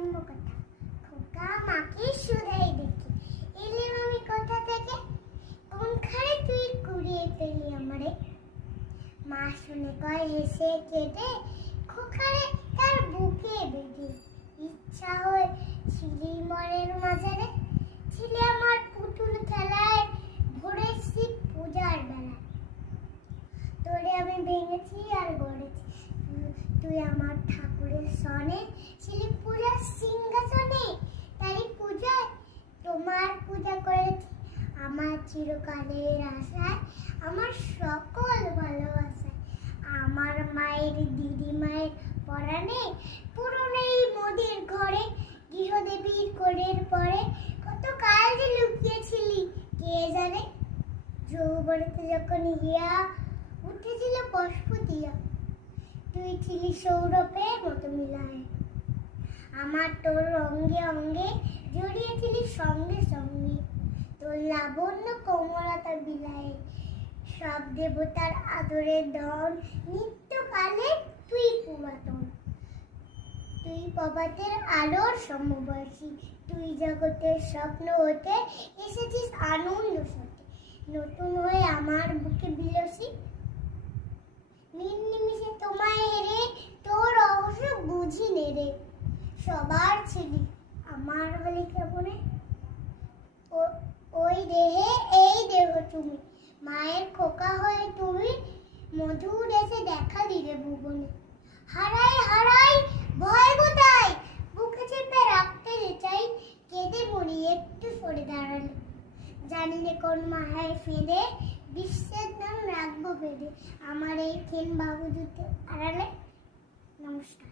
জন্ম কথা, খোকা মাকে শুধাই দেখি, এলাম আমি কোথা থেকে, কোনখানে তুই কুড়িয়ে পেলি আমারে। মা শুনে কয় হেসে কেটে, খোকারে তার বুকে বেঁধে, ইচ্ছা হয় ছিলি মনের মাঝারে, ছিলে আমার পুতুল খেলায় ভোরের শীত পূজার বেলায়। তোরে আমি ভেঙেছি আর গড়েছি, তুই আমার ঠাকুরের সনে, ছিলি পূজার সিংহাসনে, তাই পূজায় তোমার পূজা করেছি, আমার চিরকালের আশায়, আমার সকল ভালোবাসায়, আমার মায়ের দিদি মায়ের পরাণে, পুরনো এই মোদের ঘরে, গৃহদেবীর কোলের পরে, কত কাল যে লুকিয়েছিলি কে জানে। যৌবনেতে যখন হিয়া উঠেছিল পশপুতিয়া, তুই ছিলি সৌরভের মতো মিলায়, আমার তোর অঙ্গে অঙ্গে জড়িয়েছিলি সঙ্গে সঙ্গে, তোর লাবণ্য কোমলতা বিলায়, সব দেবতার আদরের ধন, নিত্যকালে তুই পুরাতন, তুই প্রভাতের আলোর সমবয়সী, তুই জগতের স্বপ্ন হতে এসেছিস আনন্দ সাথে, নতুন হয়ে আমার বুকে বিলসি, নিমিষে তোমায় হেরে তোর রহস্য বুঝি নেড়ে, সবার ছিলি আমার হলে কেমনে, ওই দেহে এই দেহ তুমি, মায়ের খোকা হয়ে তুমি মধুর এসে দেখা দিলে ভুবনে, হারাই হারাই ভয় গোটাই, বুকে চেপে রাখতে চাই, কেঁদে মরি একটু সরে দাঁড়ালে, জানি না কোন মাহায় ফেলে বিশ্বের নাম রাখবো বেঁধে, আমার এই খেন বাহু দুটো আড়ালে। নমস্কার।